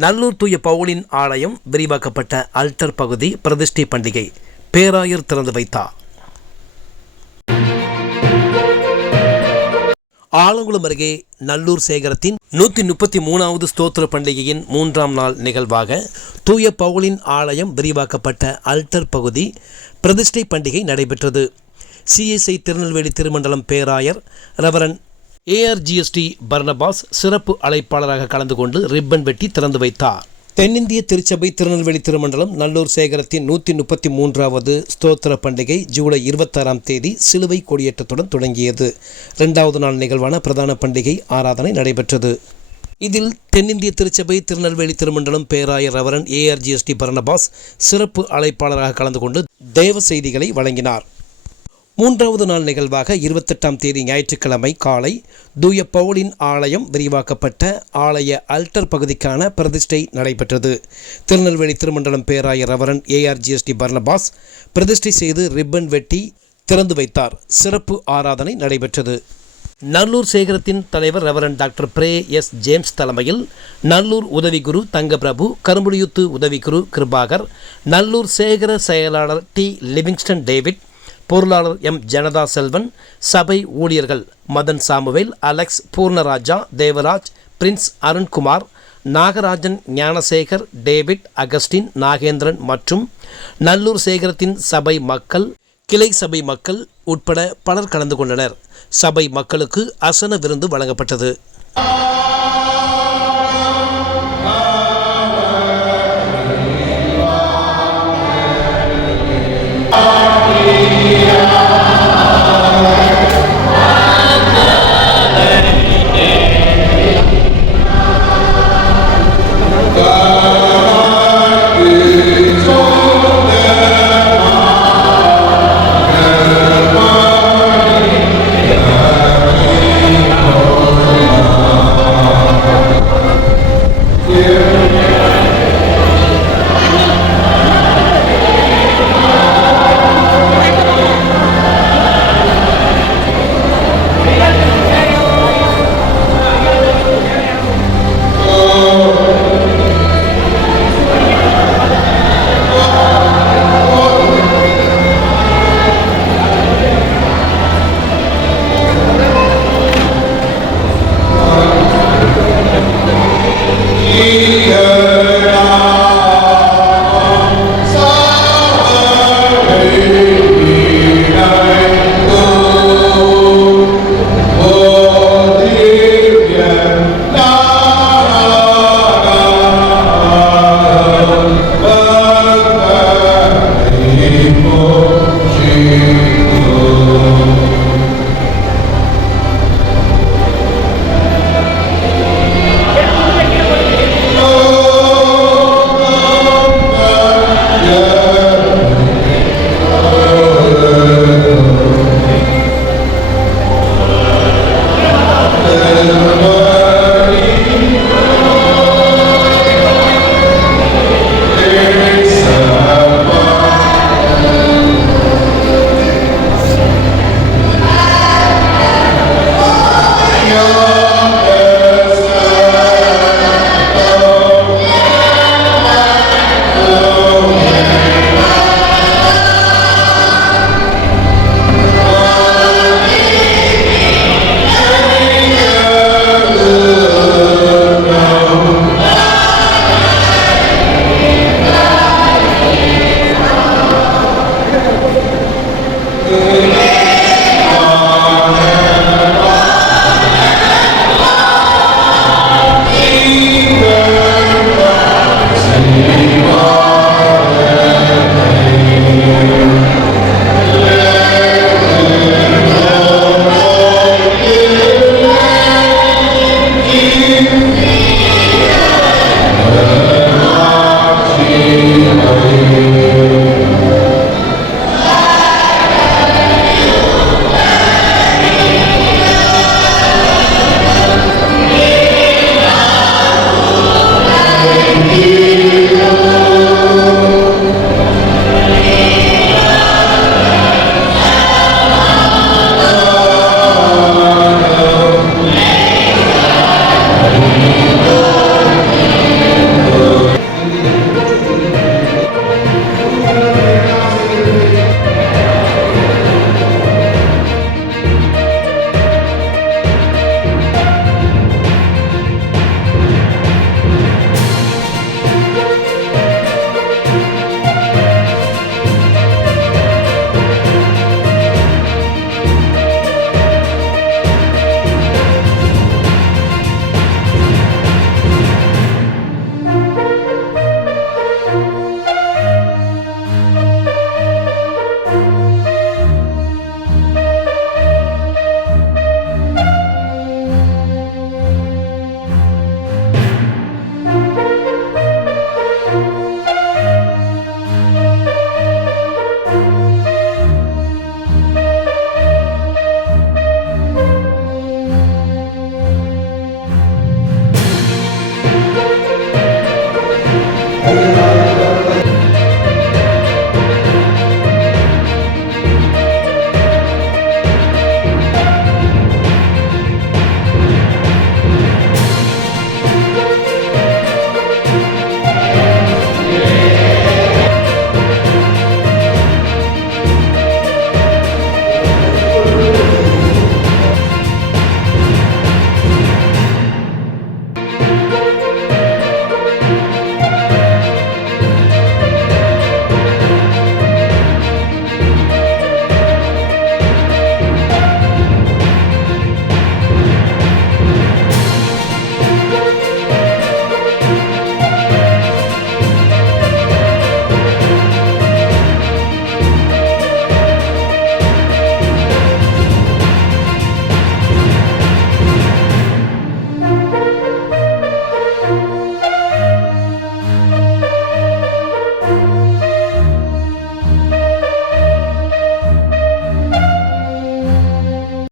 நல்லூர் தூய பவுலின் ஆலயம் விரிவாக்கப்பட்ட அல்டர் பகுதி பிரதிஷ்டை பண்டிகை. பேராயர் திறந்து வைத்தார். ஆலங்குளம் அருகே நல்லூர் சேகரத்தின் நூற்றி முப்பத்தி மூணாவது ஸ்தோத்திர பண்டிகையின் மூன்றாம் நாள் நிகழ்வாக தூய பவுலின் ஆலயம் விரிவாக்கப்பட்ட அல்டர் பகுதி பிரதிஷ்டை பண்டிகை நடைபெற்றது. சிஎஸ்ஐ திருநெல்வேலி திருமண்டலம் பேராயர் ரெவரன் ஏஆர்ஜிஎஸ்டி பர்னபாஸ் சிறப்பு அழைப்பாளராக கலந்து கொண்டு ரிப்பன் வெட்டி திறந்து வைத்தார். தென்னிந்திய திருச்சபை திருநெல்வேலி திருமண்டலம் நல்லூர் சேகரத்தின் நூற்றி முப்பத்தி மூன்றாவது ஸ்தோத்திர பண்டிகை ஜூலை இருபத்தாறாம் தேதி சிலுவை கொடியேற்றத்துடன் தொடங்கியது. இரண்டாவது நாள் நிகழ்வான பிரதான பண்டிகை ஆராதனை நடைபெற்றது. இதில் தென்னிந்திய திருச்சபை திருநெல்வேலி திருமண்டலம் பேராயர் ரவரன் ஏஆர்ஜிஎஸ்டி பர்னபாஸ் சிறப்பு அழைப்பாளராக கலந்து கொண்டு தேவ செய்திகளை வழங்கினார். மூன்றாவது நாள் நிகழ்வாக இருபத்தெட்டாம் தேதி ஞாயிற்றுக்கிழமை காலை தூய பவுலின் ஆலயம் விரிவாக்கப்பட்ட ஆலய அல்டர் பகுதிக்கான பிரதிஷ்டை நடைபெற்றது. திருநெல்வேலி திருமண்டலம் பேராயர் ரவரன் ஏஆர்ஜிஎஸ்டி பர்னபாஸ் பிரதிஷ்டை செய்து ரிப்பன் வெட்டி திறந்து வைத்தார். சிறப்பு ஆராதனை நடைபெற்றது. நல்லூர் சேகரத்தின் தலைவர் ரெவரன் டாக்டர் பிரே எஸ் ஜேம்ஸ் தலைமையில் நல்லூர் உதவிகுரு தங்கப்பிரபு கரும்புலியுத்து உதவிகுரு கிருபாகர் நல்லூர் சேகர செயலாளர் டி லிவிங்ஸ்டன் டேவிட் பொருளாளர் எம். ஜனதா செல்வன் சபை ஊழியர்கள் Madan Samuel Alex Poornaraja Devaraj Prince Arunkumar Nagarajan Gnanasekar David Augustine Nagendran மற்றும் நல்லூர் சேகரத்தின் சபை மக்கள் கிளை சபை மக்கள் உட்பட பலர் கலந்து கொண்டனர். சபை மக்களுக்கு அசன விருந்து வழங்கப்பட்டது.